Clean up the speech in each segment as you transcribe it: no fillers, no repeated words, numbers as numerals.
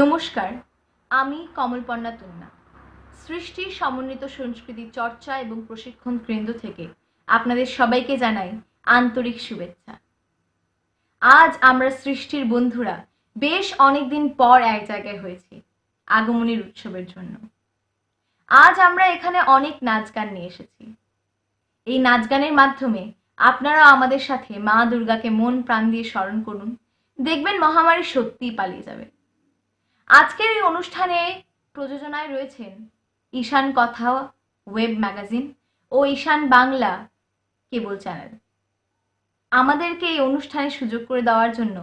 নমস্কার, আমি কমলপর্ণা তুন্না। সৃষ্টির সমন্বিত সংস্কৃতি চর্চা এবং প্রশিক্ষণ কেন্দ্র থেকে আপনাদের সবাইকে জানাই আন্তরিক শুভেচ্ছা। আজ আমরা সৃষ্টির বন্ধুরা বেশ অনেকদিন পর এক জায়গায় হয়েছি আগমনীর উৎসবের জন্য। আজ আমরা এখানে অনেক নাচ গান নিয়ে এসেছি। এই নাচ গানের মাধ্যমে আপনারা আমাদের সাথে মা দুর্গাকে মন প্রাণ দিয়ে স্মরণ করুন, দেখবেন মহামারী সত্যিই পালিয়ে যাবে। আজকের এই অনুষ্ঠানে প্রযোজনায় রয়েছেন ঈশান কথা ওয়েব ম্যাগাজিন ও ঈশান বাংলা কেবল চ্যানেল। আমাদেরকে এই অনুষ্ঠানে সুযোগ করে দেওয়ার জন্য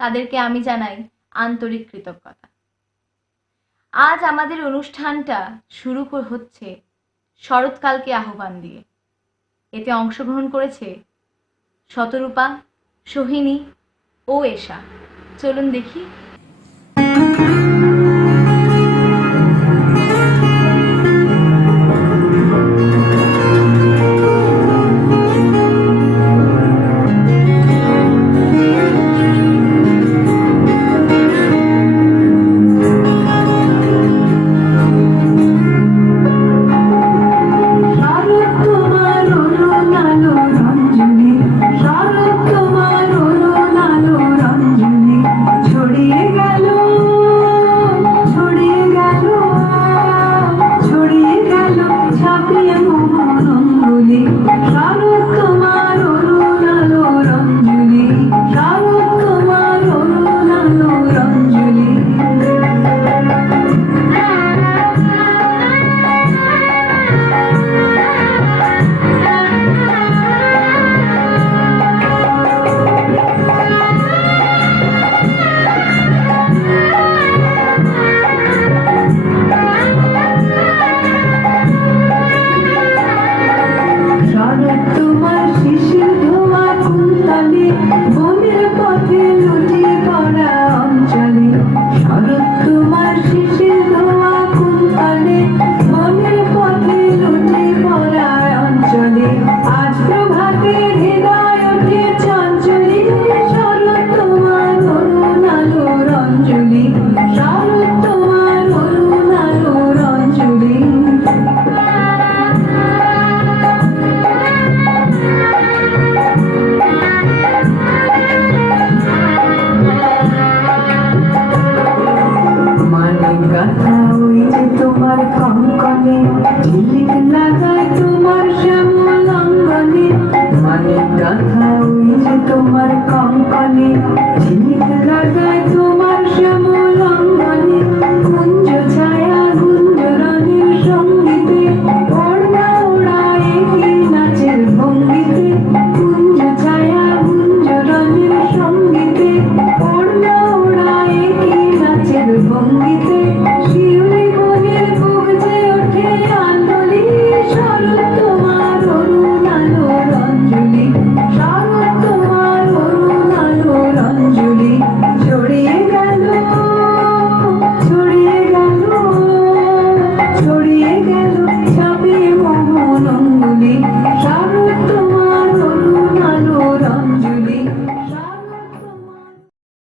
তাদেরকে আমি জানাই আন্তরিক কৃতজ্ঞতা। আজ আমাদের অনুষ্ঠানটা শুরু হচ্ছে শরৎকালকে আহ্বান দিয়ে। এতে অংশগ্রহণ করেছে শতরূপা, সোহিনী ও এশা। চলুন দেখি।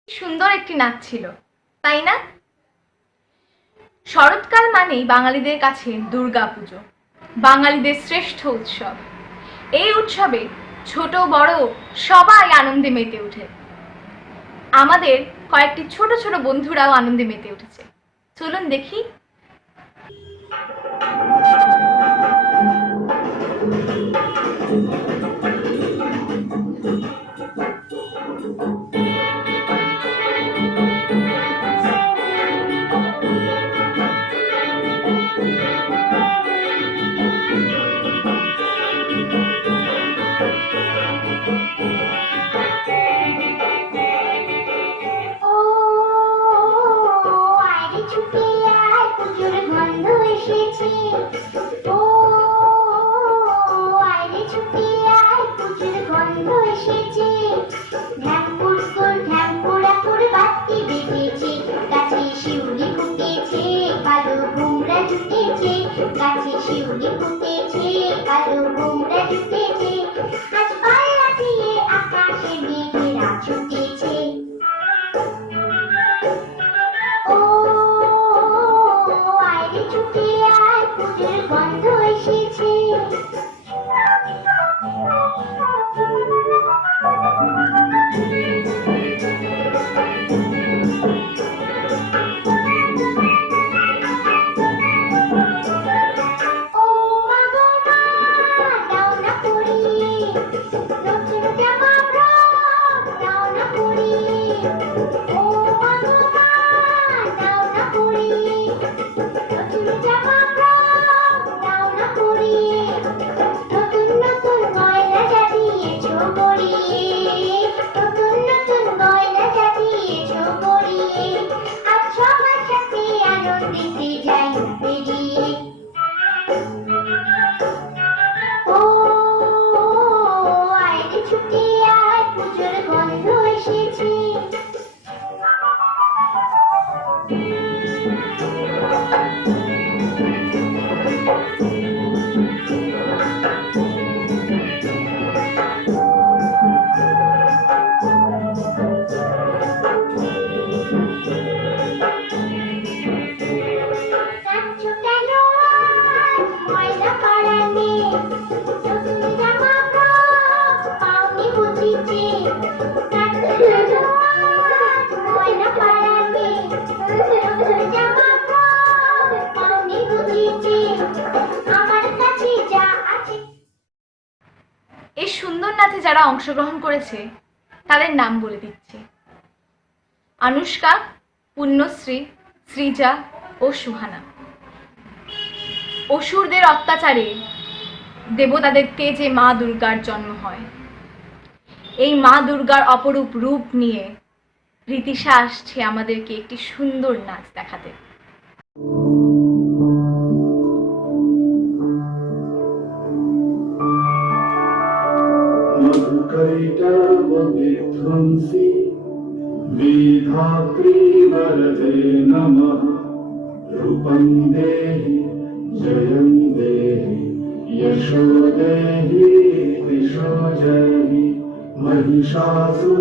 সুন্দর একটি নাচ ছিল, তাই না? শরৎকাল মানেই বাঙালিদের কাছে দুর্গাপুজো, বাঙালিদের শ্রেষ্ঠ উৎসব। এই উৎসবে ছোট বড় সবাই আনন্দে মেতে ওঠে। আমাদের কয়েকটি ছোট ছোট বন্ধুরাও আনন্দে মেতে উঠেছে। চলুন দেখি। Oh নাচে যারা অংশগ্রহণ করেছে তাদের নাম বলে দিচ্ছি: আনুষ্কা, পুণ্যশ্রী, সৃজা ও সুহানা। অসুরদের অত্যাচারে দেবতাদের তেজে মা দুর্গার জন্ম হয়। এই মা দুর্গার অপরূপ রূপ নিয়ে রীতিশা আসছে আমাদেরকে একটি সুন্দর নাচ দেখাতে। विधात्री वरदे नमः। रूपं देहि जयं देहि यशो देहि दिशो जयि महिषासुरनिर्नाशि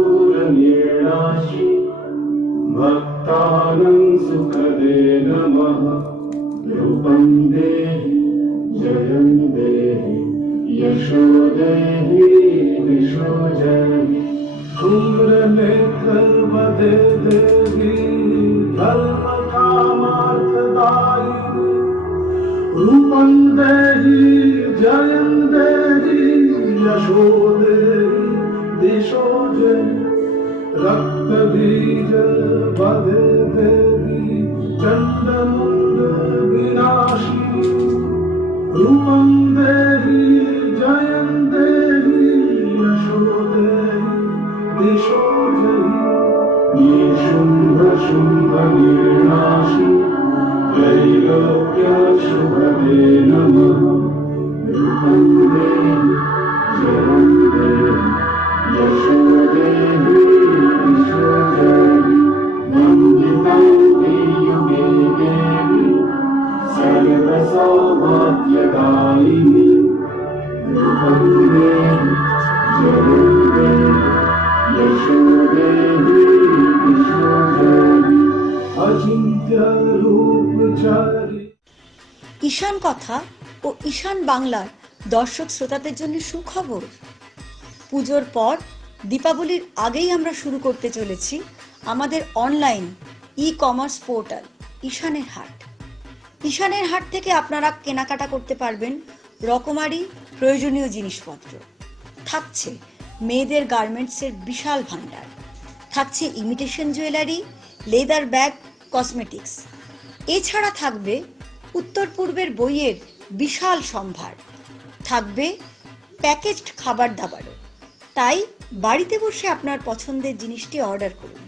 भक्तानां सुखदे नमः। रूपं देहि जयं देहि यशो देहि दिशो जयि धूम्रनेत्रवदे देवी धर्मकामार्थदायिनी। रूपं देहि जयं देहि यशो देहि दिशो जयि रक्तबीजवदे देवी चण्डमुण्ड विनाशिनी। रूपं देहि जयं देहि यशो देहि दिशो जयि निशुम्भ शुम्भ निर्नाशि त्रैलोक्य शुभदे नमः। रूपं देहि जयं देहि यशो देहि दिशो जयि वन्दितं युगे देवी सर्वसौभाग्यदायिनी। रूपं देहि जयं देहि यशो देहि दिशो जयि अचिन्त्य रूपचारि। ঈশান কথা ও ঈশান বাংলার দর্শক শ্রোতাদের জন্য সুখবর। পুজোর পর দীপাবলির আগেই আমরা শুরু করতে চলেছি আমাদের অনলাইন ই-কমার্স পোর্টাল ঈশানের হাট। ঈশানের হাট থেকে আপনারা কেনাকাটা করতে পারবেন রকমারি প্রয়োজনীয় জিনিসপত্র। থাকছে মেয়েদের গার্মেন্টসের বিশাল ভান্ডার, থাকছে imitation jewellery, leather bag, cosmetics. এছাড়া থাকবে উত্তর পূর্বের বইয়ের বিশাল সম্ভার, থাকবে প্যাকেজড খাবার দাবারও। তাই বাড়িতে বসে আপনার পছন্দের জিনিসটি অর্ডার করুন,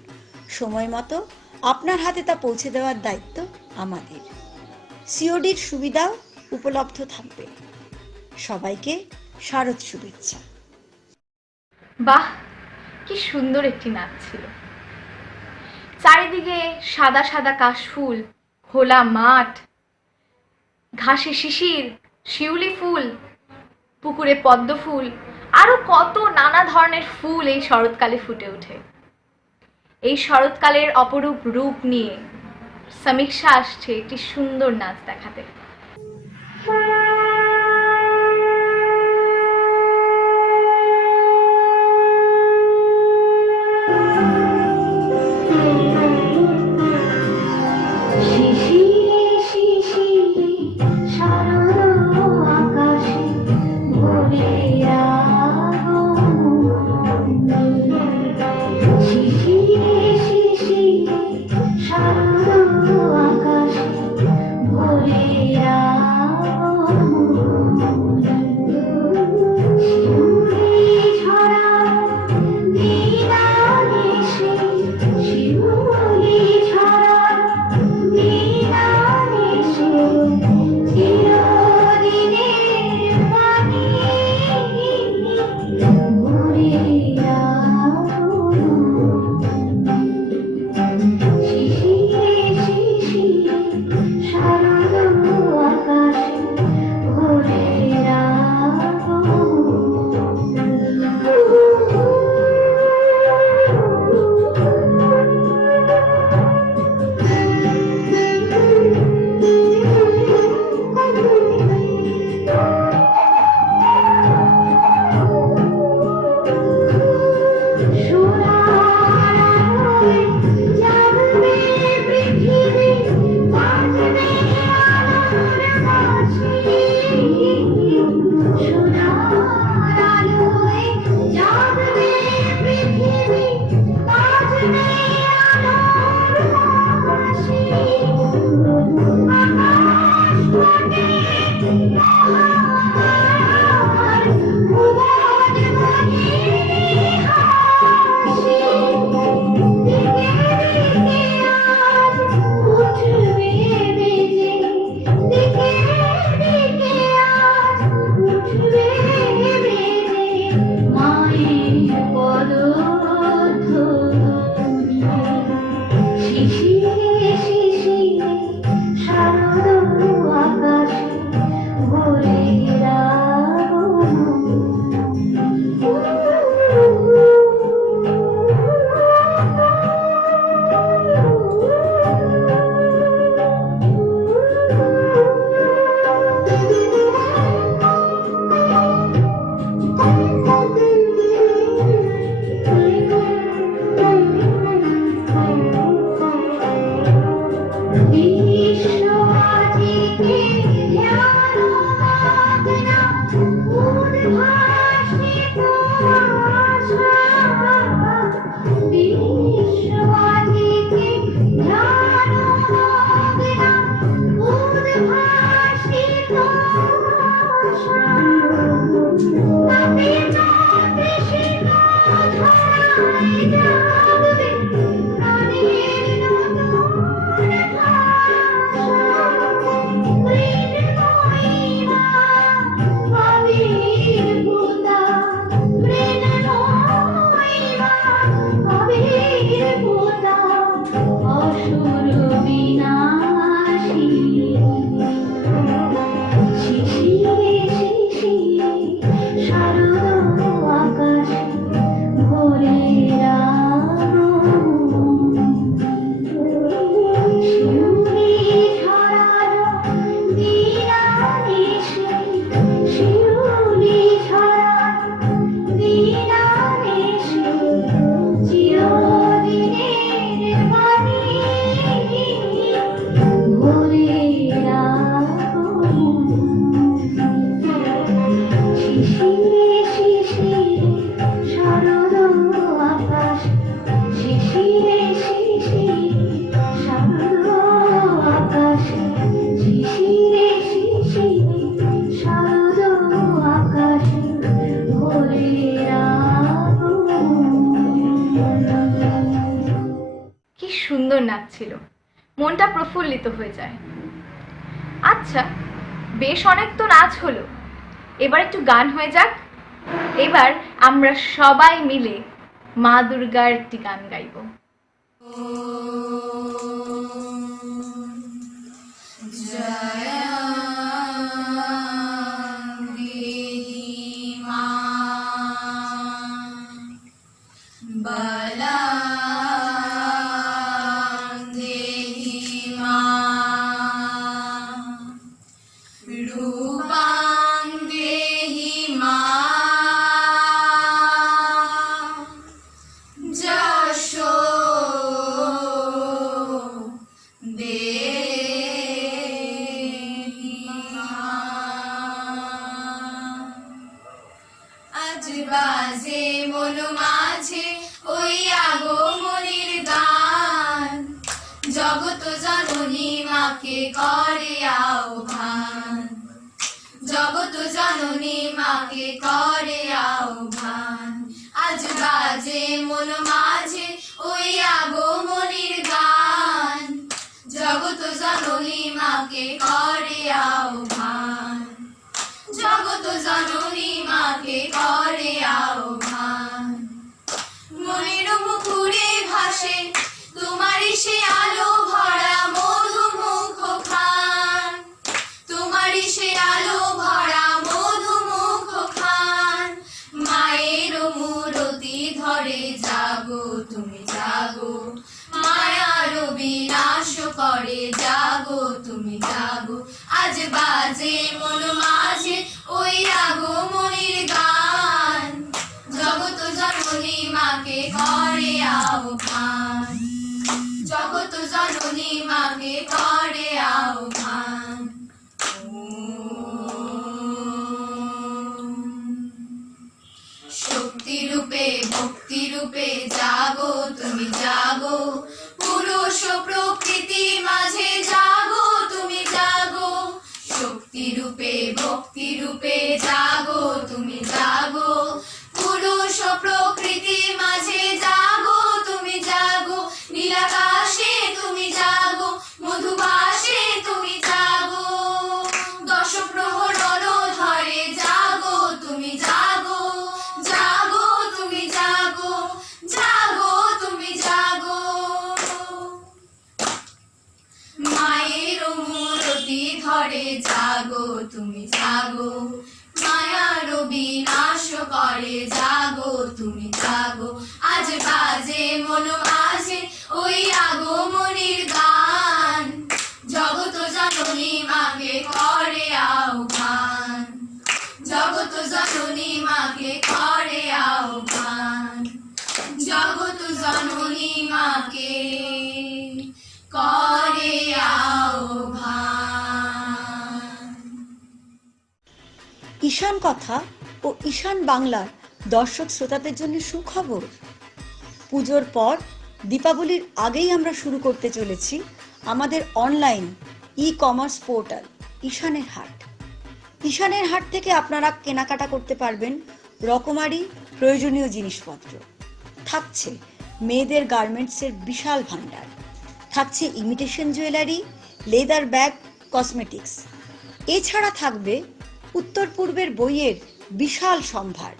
সময় মতো আপনার হাতে তা পৌঁছে দেওয়ার দায়িত্ব আমাদের। সিওডির সুবিধাও উপলব্ধ থাকবে। সবাইকে শারদ শুভেচ্ছা। বাহ, কি সুন্দর একটি নাচ ছিল। চারিদিকে সাদা সাদা কাশফুল, খোলা মাঠ, ঘাসে শিশির, শিউলি ফুল, পুকুরে পদ্ম ফুল, আরো কত নানা ধরনের ফুল এই শরৎকালে ফুটে ওঠে। এই শরৎকালের অপরূপ রূপ নিয়ে সমীক্ষা আসছে একটি সুন্দর নাচ দেখাতে। সুন্দর নাচছিল, মনটা প্রফুল্লিত হয়ে যায়। আচ্ছা, বেশ অনেক তো নাচ হলো, এবার একটু গান হয়ে যাক। এবার আমরা সবাই মিলে মা দুর্গার একটি গান গাইব। আজ বাজে মন মাঝে ওই আগমনীর গান, জগত জননী মাকে করে আহ্বান, জগত জননী মাকে করে আহ্বান। আজ বাজে মন মাঝে ওই আগমনীর গান, জগত জননী মাকে করে আহ্বান, জগত জননী মাকে করে আহ্বান। মনের মুকুরে ভাসে তোমারই সে আলো ভরা মধুমুখ খান, তোমারই সে আলো ভরা মধুমুখ খান। মায়ের মূরতি ধরে জাগো তুমি জাগো, মায়ার বিনাশ করে জাগো তুমি জাগো। আজ বাজে মন মাঝে ওই আগমনীর গান, জগত জননী মাকে করে আহ্বান, জগত জননী মাকে করে আহ্বান। শক্তি রূপে ভক্তি রূপে জাগো তুমি জাগো, পুরুষ প্রকৃতি মাঝে জাগো তুমি জাগো। শক্তি রূপে ভক্তি রূপে জাগো তুমি জাগো পুরুষ ও প্রকৃতির মাঝে জাগো তুমি জাগো নীলাকাশে তুমি জাগো মধুবাসে তুমি জাগো দশ প্রহরণ ধরে জাগো তুমি জাগো জাগো তুমি জাগো জাগো তুমি জাগো মায়ের মূরতি ধরে জাগো তুমি জাগো মায়ার বিনাশ করে জাগো তুমি জাগো আজ বাজে মন মাঝে ওই আগমনীর গান জগত জননী মাকে করে আহ্বান জগত জননী মাকে করে আহ্বান জগত জননী মাকে করে আহ্বান। ঈশান কথা ও ঈশান বাংলার দর্শক শ্রোতাদের জন্য সুখবর। পুজোর পর দীপাবলির আগেই আমরা শুরু করতে চলেছি আমাদের অনলাইন ই-কমার্স পোর্টাল ঈশানের হাট। ঈশানের হাট থেকে আপনারা কেনাকাটা করতে পারবেন রকমারি প্রয়োজনীয় জিনিসপত্র। থাকছে মেয়েদের গার্মেন্টসের বিশাল ভান্ডার, থাকছে imitation jewellery, leather bag, cosmetics. এছাড়া থাকবে উত্তর পূর্বের বইয়ের বিশাল সম্ভার,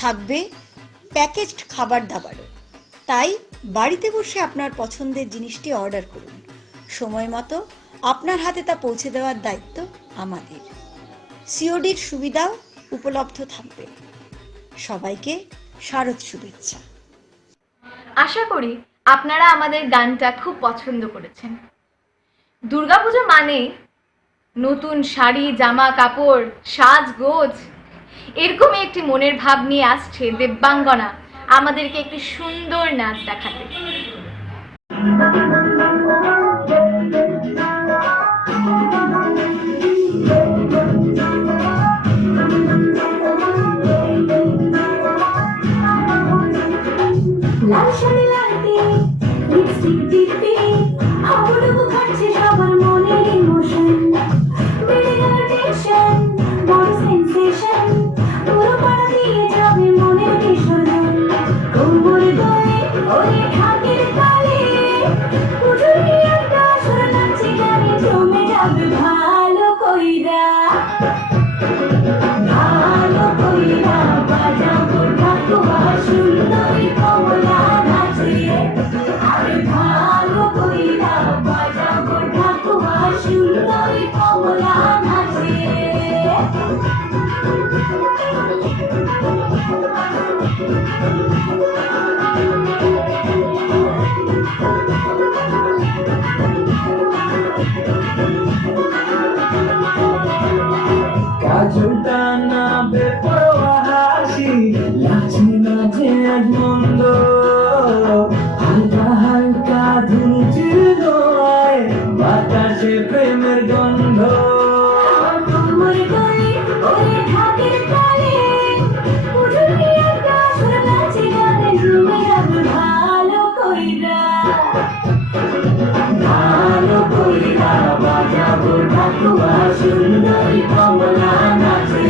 থাকবে প্যাকেজড খাবার দাবারও। তাই বাড়িতে বসে আপনার পছন্দের জিনিসটি অর্ডার করুন, সময় মতো আপনার হাতে তা পৌঁছে দেওয়ার দায়িত্ব আমাদের। সিওডির সুবিধাও উপলব্ধ থাকবে। সবাইকে শারদ শুভেচ্ছা। আশা করি আপনারা আমাদের গানটা খুব পছন্দ করেছেন। দুর্গাপুজো মানে নতুন শাড়ি, জামা কাপড়, সাজগোজ, এরকমই একটি মনের ভাব নিয়ে আসছে দেবাঙ্গনা আমাদেরকে একটি সুন্দর নাচ দেখাতে। লাল শাড়ি লাগবে, লিপস্টিক দিতে, হাবুডুবু খাচ্ছে সবার মনের ইমোশন। বেড়ে গেল টেনশন, বড় সেন্সেশন, পুরো পাড়া দিয়ে যাবে মনের বিসর্জন। কোমর দোলে ওরে ঢাকের তালে, পুজোর কি একটা সুর নাচে গানে জমে যাবে ভালো কইরা। ভালো কইরা বাজাবো ঢাকুয়া সুন্দরী কমলা নাচে। আরে ভালো কইরা বাজাবো ঢাকুয়া সুন্দরী কমলা নাচে। কাজলটা না বেপরোয়া হাসি লাগছে না যে এক মন্দ, হালকা হালকা ধুমছিল বাতাসে প্রেমের গন্ধ। কোমর দোলে ওরে ঢাকের তালে, পুজোর কি একটা সুর নাচে গানে জমে যাবে ভালো কইরা। ভালো কইরা বাজাবো ঢাকুয়া সুন্দরী কমলা নাচে।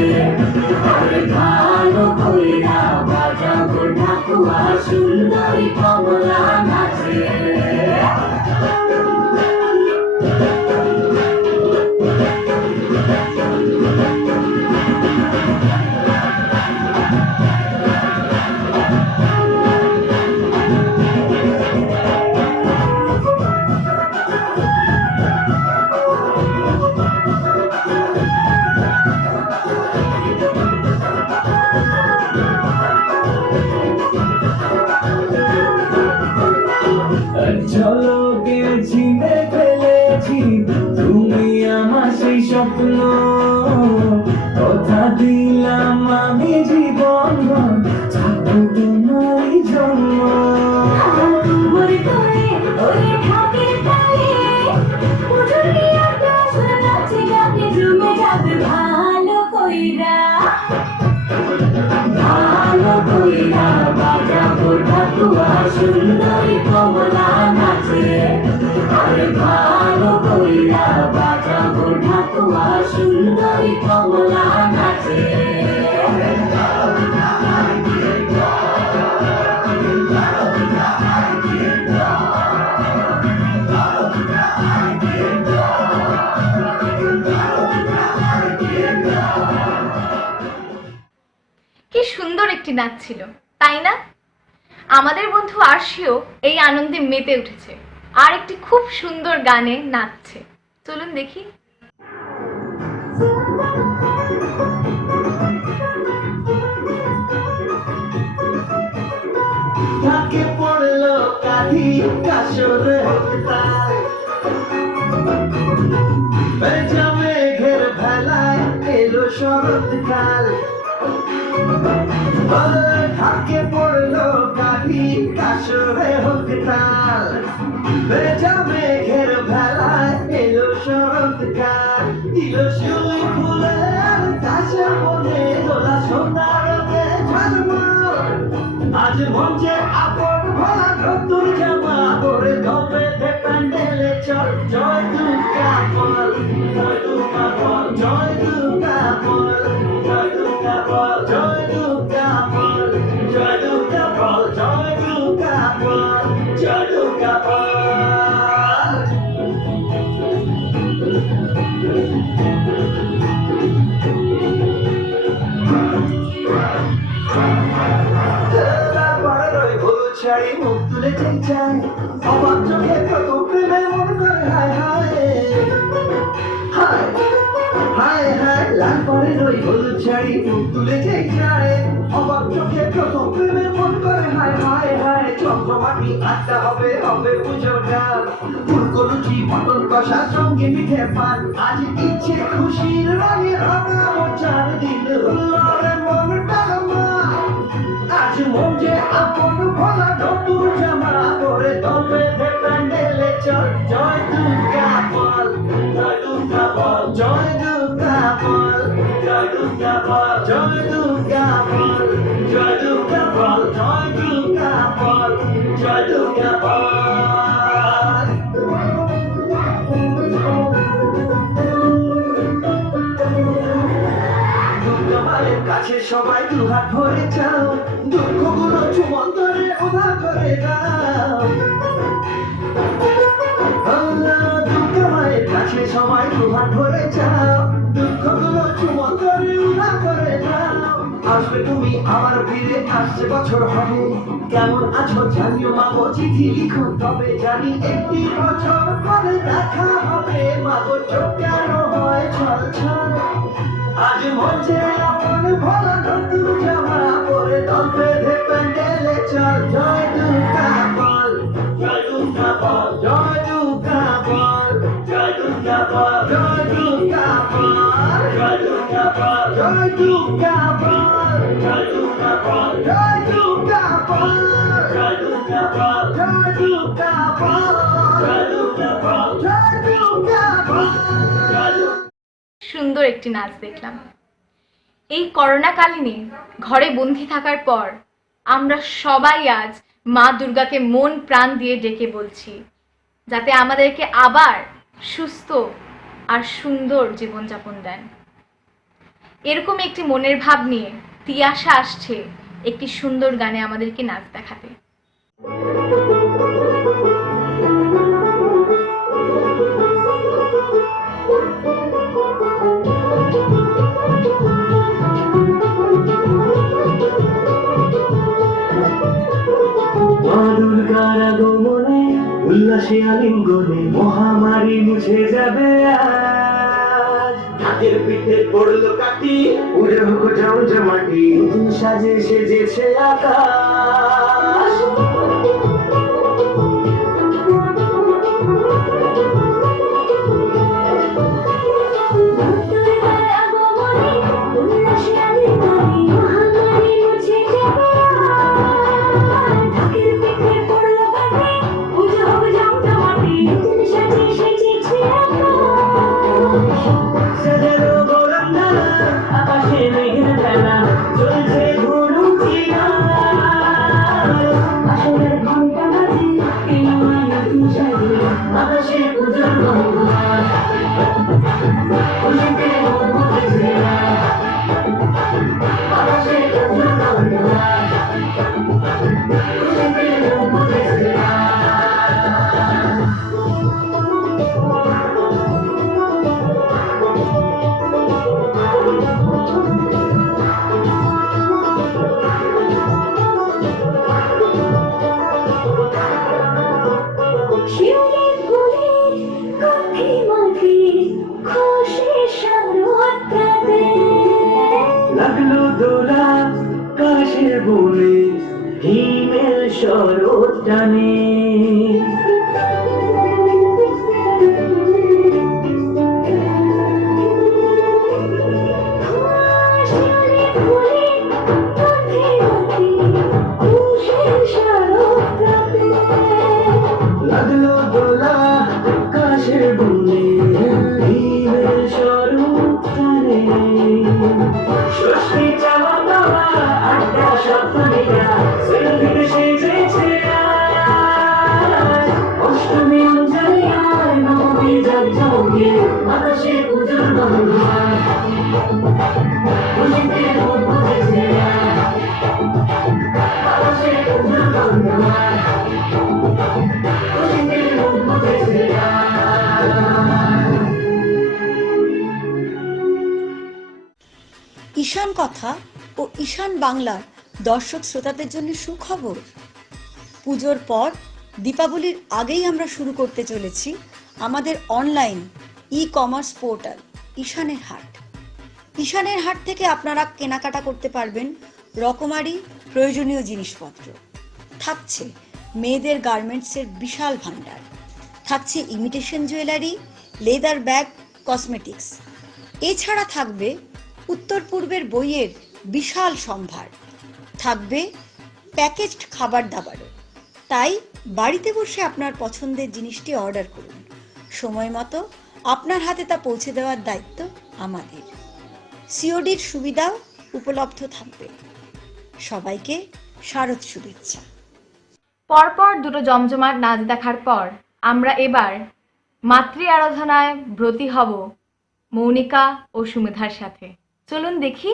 দোলা নাচে কি সুন্দর একটি নাচ ছিল, তাই না? আমাদের বন্ধু আরশিও এই আনন্দে মেতে উঠেছে আর একটি খুব সুন্দর গানে নাচছে। চলুন দেখি। ঢাকে পড়লো কাঠি কাশরে হতাল বেজামে ঘের ভেলায় এলো শরৎকাল ঢাকে পড়লো কাঠি কাশরে হতাল বেজামে ঘের ভেলায় এলো শরৎকাল দিল শিউলি ফুলের কাশের মনে দোলা সোনারতে ঝলমল আজ মঞ্চে আপন ভোলা নতুন জামা পরে ধপে প্যান্ডেলে চল জয় দুর্গা বল জয় দুর্গা বল জয় দুর্গা বল জয় দুর্গা বল জয় দুর্গা বল জয় দুর্গা বল জয় দুর্গা বল জয় দুর্গা বল শাড়ি মুখ তুলে চাই চাই অবাক চোখে কত প্রেমে মন করে হায় হায় হায় হায় হায় লাল পরের ওই হলুদ শাড়ি মুখ তুলে চাই চাই অবাক চোখে কত প্রেমে মন করে হায় হায় হায় চন্দ্রমাটি আড্ডা হবে হবে পুজোর গান ফুলকলুচি মটন কষা সঙ্গে পিঠে পান আজ ইচ্ছে খুশির রঙে রাঙা মোচার দিন হুল্লোড়ে মন টানা আজ মঞ্চে আপন ভোলা নতুন জামা পরে ধপে প্যান্ডেলে চল জয় দুর্গা বল জয় দুর্গা বল জয় দুর্গা বল জয় দুর্গা বল জয় দুর্গা বল জয় দুর্গা বল জয় দুর্গা বল জয় দুর্গা বল মায়ের কাছে সবাই দুহাত ভরে যাও দুঃখগুলো চুমন ধরে উধার করে দাও দুর্গা মায়ের কাছে সবাই দুহাত ভরে যাও দুঃখগুলো চুমন ধরে উধার করে দাও আসবে তুমি আবার ফিরে আসছে বছর হবে কেমন আছো জানিও মাগো চিঠি লিখো তবে জানি একটি বছর পরে দেখা হবে মাগো চোখ কেন হয় ছল ছল আজ মঞ্চে আপন ভোলা নতুন জামা পরে দল বেঁধে প্যান্ডেলে চল জয় দুর্গা বল জয় দুর্গা বল জয় দুর্গা বল জয় দুর্গা বল জয় দুর্গা বল জয় দুর্গা বল জয় দুর্গা বল জয় দুর্গা বল জয় দুর্গা বল জয় দুর্গা বল জয় দুর্গা বল জয় দুর্গা বল জয় দুর্গা বল জয় সুন্দর একটি নাচ দেখলাম। এই করোনাকালীনে ঘরে বন্দি থাকার পর আমরা সবাই আজ মা দুর্গাকে মন প্রাণ দিয়ে ডেকে বলছি যাতে আমাদেরকে আবার সুস্থ আর সুন্দর জীবনযাপন দেন। এরকম একটি মনের ভাব নিয়ে তিয়াশা আসছে একটি সুন্দর গানে আমাদেরকে নাচ দেখাতে। মা দুর্গার আগমনে উল্লাসে আলিঙ্গনে মহামারী মুছে যাবে আজ ঢাকের পিঠে পড়লো কাটি উড়ে হোক জমজমাটি নতুন সাজে সেজেছে আকাশ আকাশে মেঘের বেলা চলছে ধরুন শিউলি ফুলের কফি মাখি খুশি সারোত্রাতে লাগলো দোলা কাশের বনে হিমেল শরৎ টানে শিউলি ফুলের কফি মাখি খুশি সারোত্রাতে লাগলো দোলা কাশের বনে হিমেল শরৎ টানে ষষ্ঠী চাওয়া পাওয়া আড্ডা সপ্তমীরা সেলফিতে সেজেছে আজ। অষ্টমী অঞ্জলি আর নবমী জগজগে বাতাসে পুজোর গন্ধ খুশিতে মন বুঝেছে আজ। বাতাসে পুজোর গন্ধ খুশিতে মন বুঝেছে আজ। ঈশান কথা ও ঈশান বাংলার দর্শক শ্রোতাদের জন্য সুখবর। পুজোর পর দীপাবলির আগেই আমরা শুরু করতে চলেছি আমাদের অনলাইন ই-কমার্স পোর্টাল ঈশানের হাট। ঈশানের হাট থেকে আপনারা কেনাকাটা করতে পারবেন রকমারি প্রয়োজনীয় জিনিসপত্র। থাকছে মেয়েদের গার্মেন্টসের বিশাল ভাণ্ডার, থাকছে imitation jewellery, leather bag, cosmetics. এছাড়া থাকবে উত্তর পূর্বের বইয়ের বিশাল সম্ভার, থাকবে প্যাকেজড খাবার দাবারও। তাই বাড়িতে বসে আপনার পছন্দের জিনিসটি অর্ডার করুন, সময় মতো আপনার হাতে তা পৌঁছে দেওয়ার দায়িত্ব আমাদের। সিওডির সুবিধাও উপলব্ধ থাকবে। সবাইকে শারদ শুভেচ্ছা। পরপর দুটো জমজমাট নাচ দেখার পর আমরা এবার মাতৃ আরাধনায় ব্রতী হব মৌনিকা ও সুমেধার সাথে। চলুন দেখি।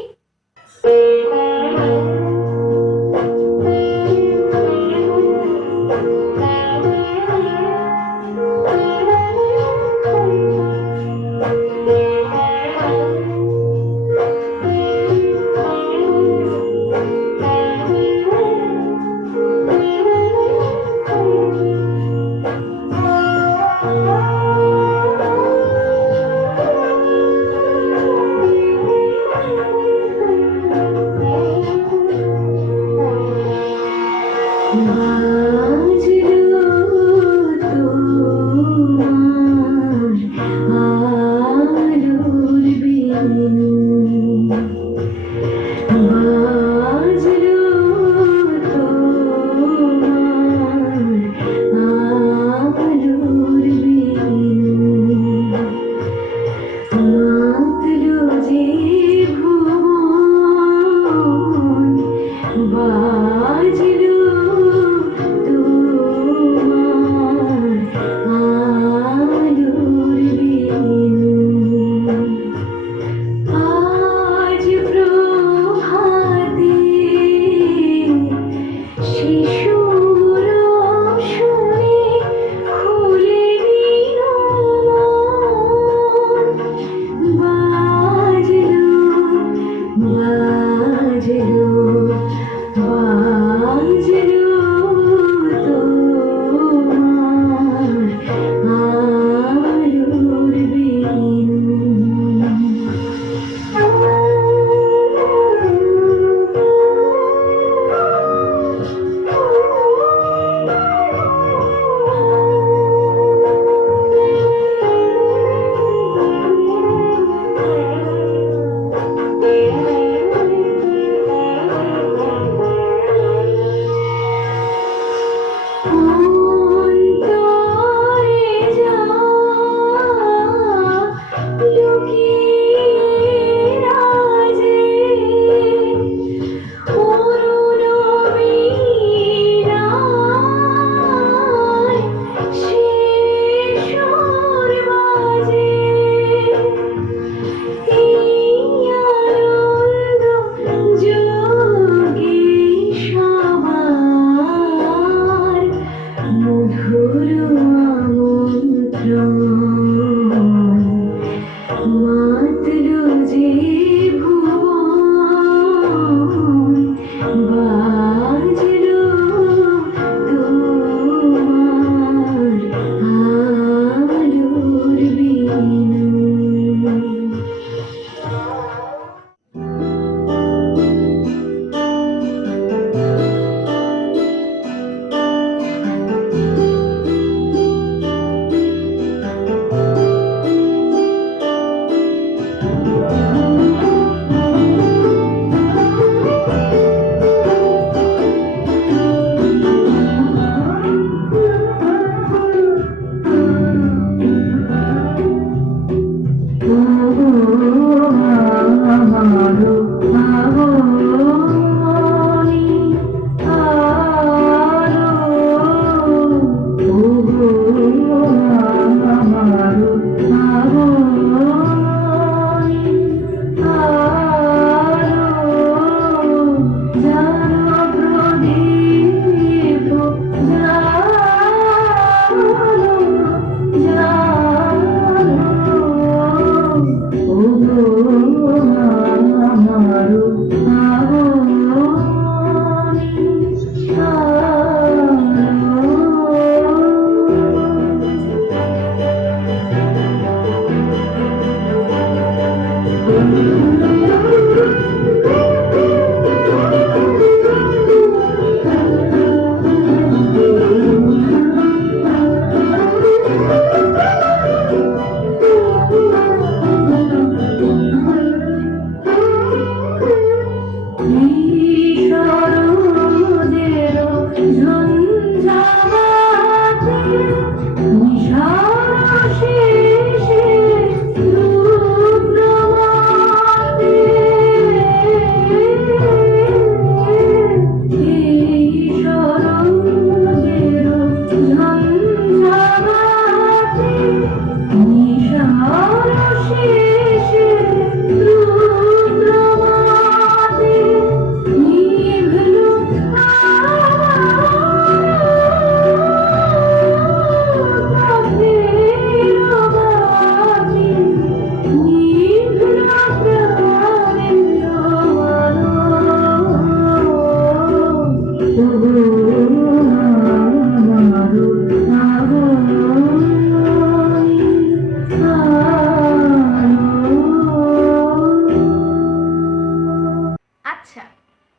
আচ্ছা,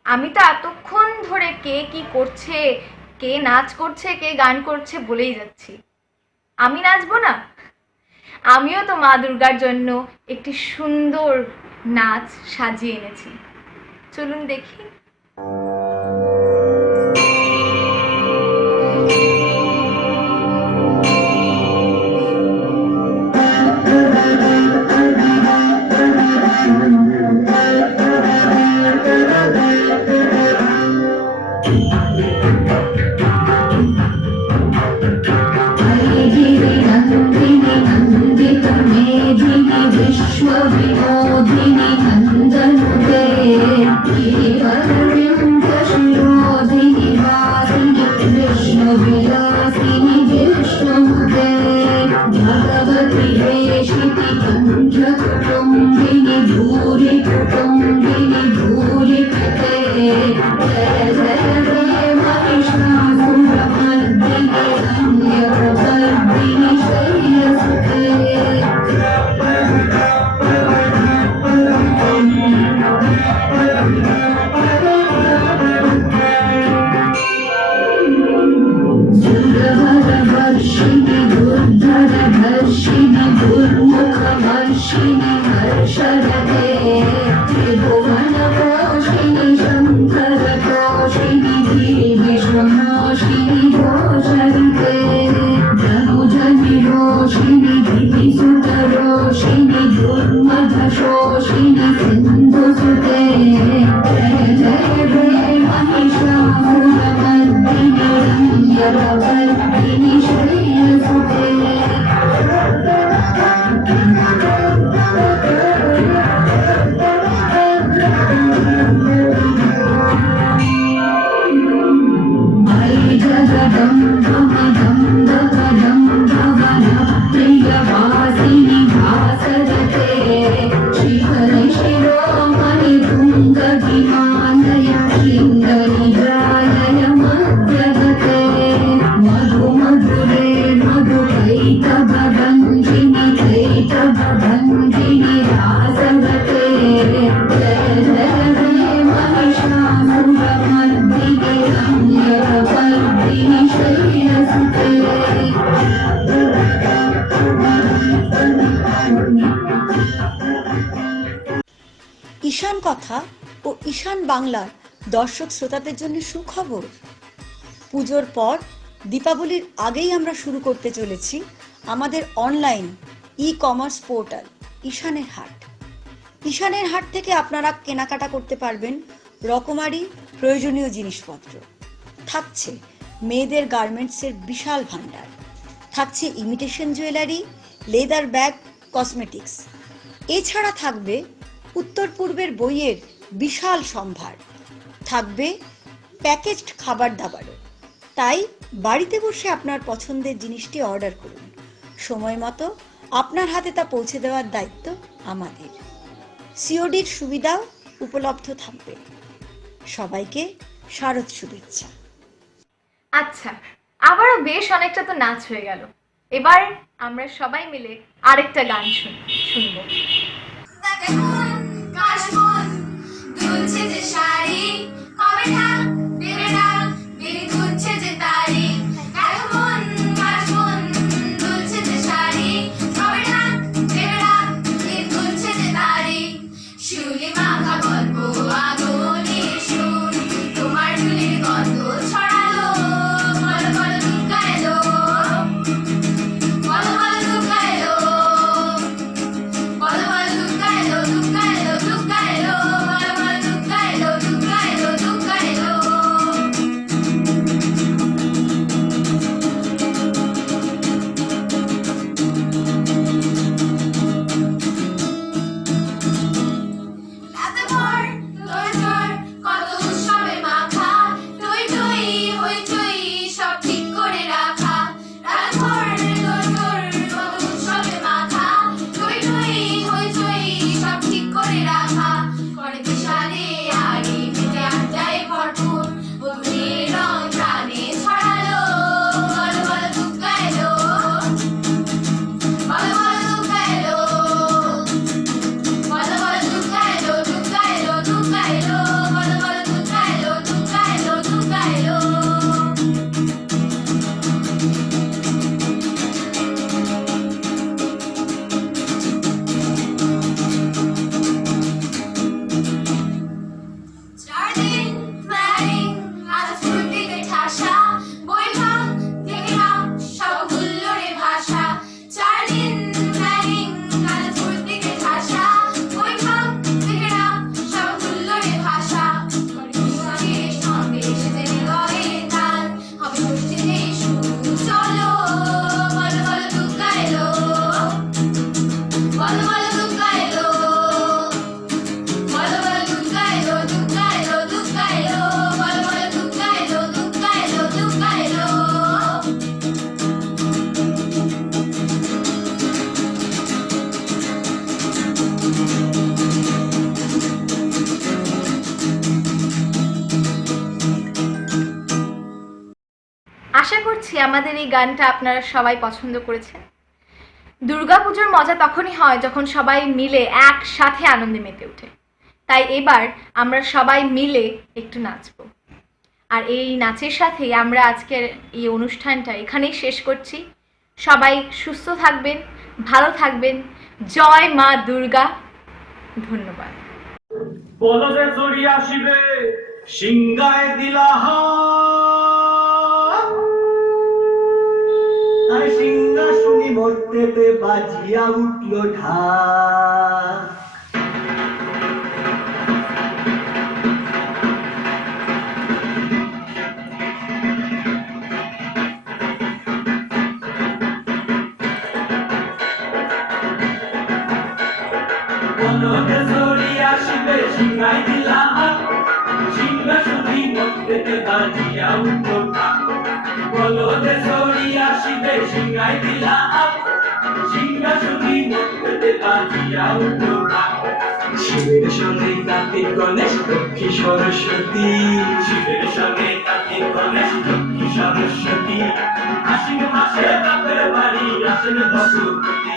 আমি তো এতক্ষণ ধরে কে কি করছে, কে নাচ করছে, কে গান করছে বলেই যাচ্ছি। আমি নাচবো না? আমিও তো মা দুর্গার জন্য একটি সুন্দর নাচ সাজিয়ে এনেছি, চলুন দেখি। विश्वविनोदिनि नन्दनुते केवलव्यङ्कशिरोधिनि वासिनि कृष्णविलासिनि विष्णुते भगवति वेशिति कण्ठकुटुम्बिनि भूरि कुटुम्बिनि भूरि कृते जय जय जय महिषासुरमर्दिनि रम्यप्रवर्धिनि शैलसुते सुरवरवर्षिणि दुर्धरधर्षिणि दुर्मुखवर्षिणि हर्षरते त्रिभुवनपोषिणि शङ्करतोषिणि धीविश्वमोषिणि घोषरिते धनुजनिरोषिणि धितिसुतरोषिणि दुर्मधशोषिणि सिन्धुसुते जय जय जय महिषासुरमर्दिनि रम्यप्रवर्धिनि शैलसुते मयि जगदं भवदं दगदं भवनप्रियवासिनि भासरते शिखरि शिरोमणि तुङ्गहिमालय शृङ्गनिजालय मध्यगते मधुमधुरे मधुकैतभभञ्जिनि कैतभभञ्जिनि रासगते जय जय जय महिषासुरमर्दिनि रम्यप्रवर्धिनि शैलसुते ঈশান কথা ও ঈশান বাংলার দর্শক শ্রোতাদের জন্য সুখবর। পুজোর পর দীপাবলির আগেই আমরা শুরু করতে চলেছি আমাদের অনলাইন ই-কমার্স পোর্টাল ঈশানের হাট। ঈশানের হাট থেকে আপনারা কেনাকাটা করতে পারবেন রকমারি প্রয়োজনীয় জিনিসপত্র। থাকছে মেয়েদের গার্মেন্টসের বিশাল ভান্ডার, থাকছে imitation jewellery, leather bag, cosmetics. এছাড়া থাকবে উত্তর পূর্বের বইয়ের বিশাল সম্ভার, থাকবে প্যাকেজড খাবার দাবারও। তাই বাড়িতে বসে আপনার পছন্দের জিনিসটি অর্ডার করুন, সময় মতো আপনার হাতে তা পৌঁছে দেওয়ার দায়িত্ব আমাদের। সিওডির সুবিধাও উপলব্ধ থাকবে। সবাইকে শারদ শুভেচ্ছা। আচ্ছা, আবারও বেশ অনেকটা তো নাচ হয়ে গেল। এবার আমরা সবাই মিলে আরেকটা গান শুনবো। আশা করছি আমাদের এই গানটা আপনারা সবাই পছন্দ করেছেন। দুর্গাপুজোর মজা তখনই হয় যখন সবাই মিলে একসাথে আনন্দে মেতে ওঠে। তাই এবার আমরা সবাই মিলে একটু নাচবো। আর এই নাচের সাথেই আমরা আজকের এই অনুষ্ঠানটা এখানেই শেষ করছি। সবাই সুস্থ থাকবেন, ভালো থাকবেন। জয় মা দুর্গা। ধন্যবাদ। বলো যে জড়িয়া শিবে সিংগায় দিলা আর সিংহাসনী মর্তেতে বাজিয়া উঠল ঢাক। বলো যে জড়িয়া শিবে সিংগায় দিলা সিংহাসনী মর্তেতে বাজিয়া উঠল ঢাক। বলো যে জড়িয়া শিবে সিংগায় দিলা সিংহাসনী মর্তেতে বাজিয়া উঠল ঢাক। শিবের সঙ্গে কার্তিক গণেশ লক্ষ্মী সরস্বতী, শিবের সঙ্গে কার্তিক গণেশ লক্ষ্মী সরস্বতী। আশ্বিন মাসে বাপের বাড়ি আসেন ভগবতী,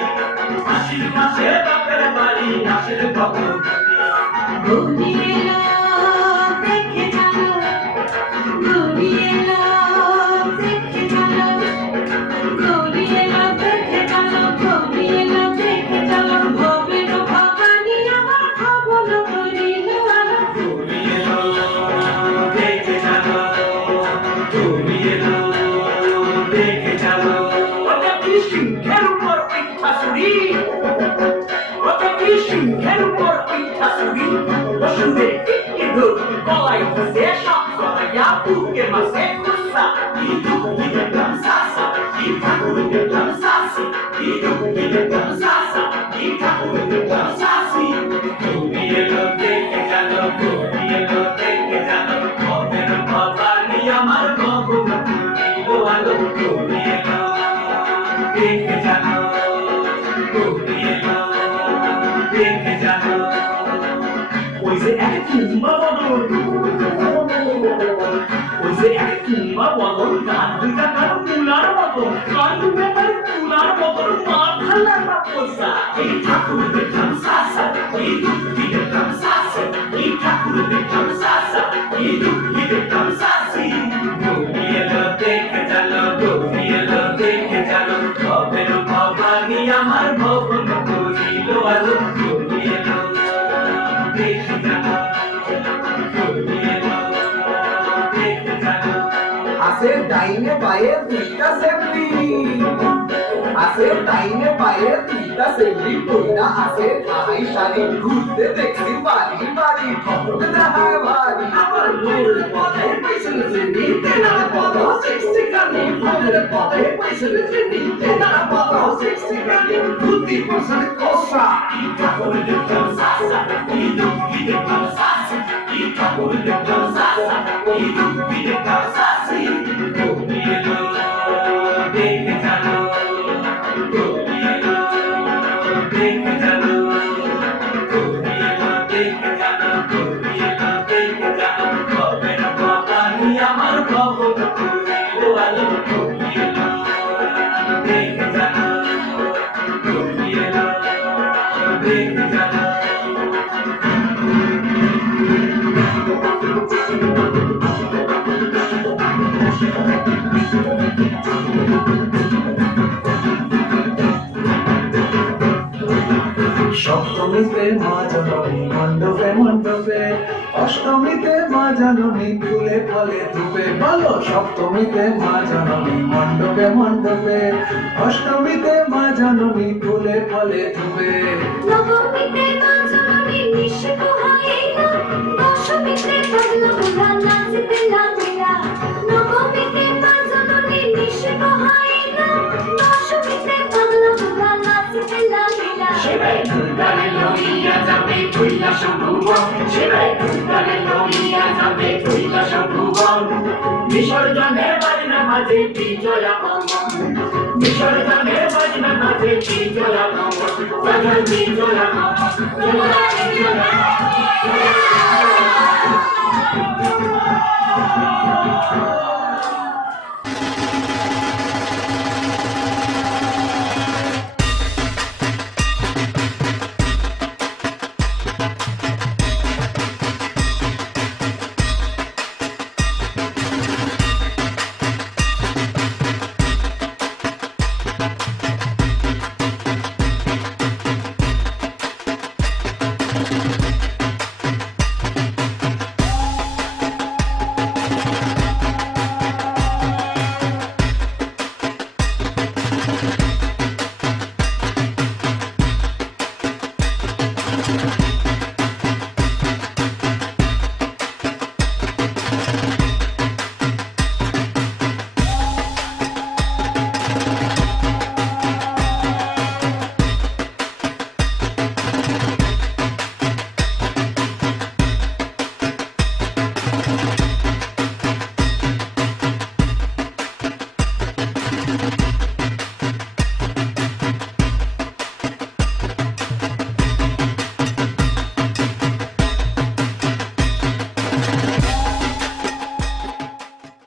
আশ্বিন মাসে বাপের বাড়ি আসেন ভগবতী। গৌরী এলো দেখে চলো, গৌরী এলো দেখে চলো, গৌরী এলো দেখে চলো, গৌরী এলো দেখে চলো। ভবের ভবানী আমার ভবন করিল আলো। গৌরী এলো দেখে চলো, গৌরী এলো দেখে চলো। ওটা কি সিংহের উপর পিঠা চুরি, ওটা কি সিংহের উপর পিঠা চুরি। শুনে টিকিলো গলায় বসে সব গলায়া বুকে মাসে কুসা। ইদু ইদু গামসাসা, ইদু ইদু গামসাসি, ইদু ইদু গামসাসা, ইদু ইদু গামসাসি। গৌরী এলো দেখে চলো, গৌরী এলো দেখে চলো। ভবের ভবানী আমার ভবন করিল আলো। গৌরী এলো দেখে চলো, গৌরী এলো দেখে চলো। ওই যে এক পাবো কান্দু ব্যাপারে তুলার মতন মাথা লাগা পোষা এই ঠাকুর দেখলাম সাসা এই দুঃখী দেখলাম সাসা এই ঠাকুর দেখলাম সাসা এই দুঃখী দেখলাম সাসি ঘুমিয়েলো দেখে জানো ঘুমিয়েলো দেখে জানো ভবের ভবানী আমার ভবন করিল আলো ঘুমিয়েলো দেখে জানো ঘুমিয়েলো দেখে জানো আসে ডাইনে পায়ে দুইটা সেমরি আসে ডাইনে পায়ে দুইটা সেমরি কইরা আসে ঠাই শাড়ি ঘুরতে দেখছি বাড়ি বাড়ি ঠক দেখায় ভারী আমার ভুল পথে পয়সা নিতে না পদ 60 গানি ভুল পথে পয়সা নিতে না পদ 60 গানি বুদ্ধি পয়সা কোসা ঠাকুর দেখলাম সাসা এই দুঃখী দেখলাম সাসি এই ঠাকুর দেখলাম সাসা এই দুঃখী দেখলাম সাসি ঘুমিয়েলো দেখে জানো ঘুমিয়েলো দেখে জানো ঘুমিয়েলো দেখে জানো ঘুমিয়েলো দেখে জানো ভবের ভবানী আমার ভবন করিল আলো ঘুমিয়েলো দেখে জানো ঘুমিয়েলো দেখে জানো সপ্তমীতে মা জননী মণ্ডপে মণ্ডপে অষ্টমীতে মা জননী ফুলে ফলে ধূপে বলো সপ্তমীতে মা জননী মণ্ডপে মণ্ডপে অষ্টমীতে মা জননী ফুলে ফলে ধূপে নবমীতে মা জননী নিশে পোহাইলা দশমীতে পাগলা পোলা নাচতে লাগলা নবমীতে মা জননী নিশে পোহাইলা দশমীতে পাগলা পোলা নাচতে লাগলা শিবে দুর্গারে লইয়া যাবে কৈলাস ভুবন শিবে দুর্গারে লইয়া যাবে কৈলাস ভুবন বিসর্জনের বাজনা মাঝে বিজয়া অমন বিসর্জনের বাজনা মাঝে বিজয়া অমন বিজয়া অমন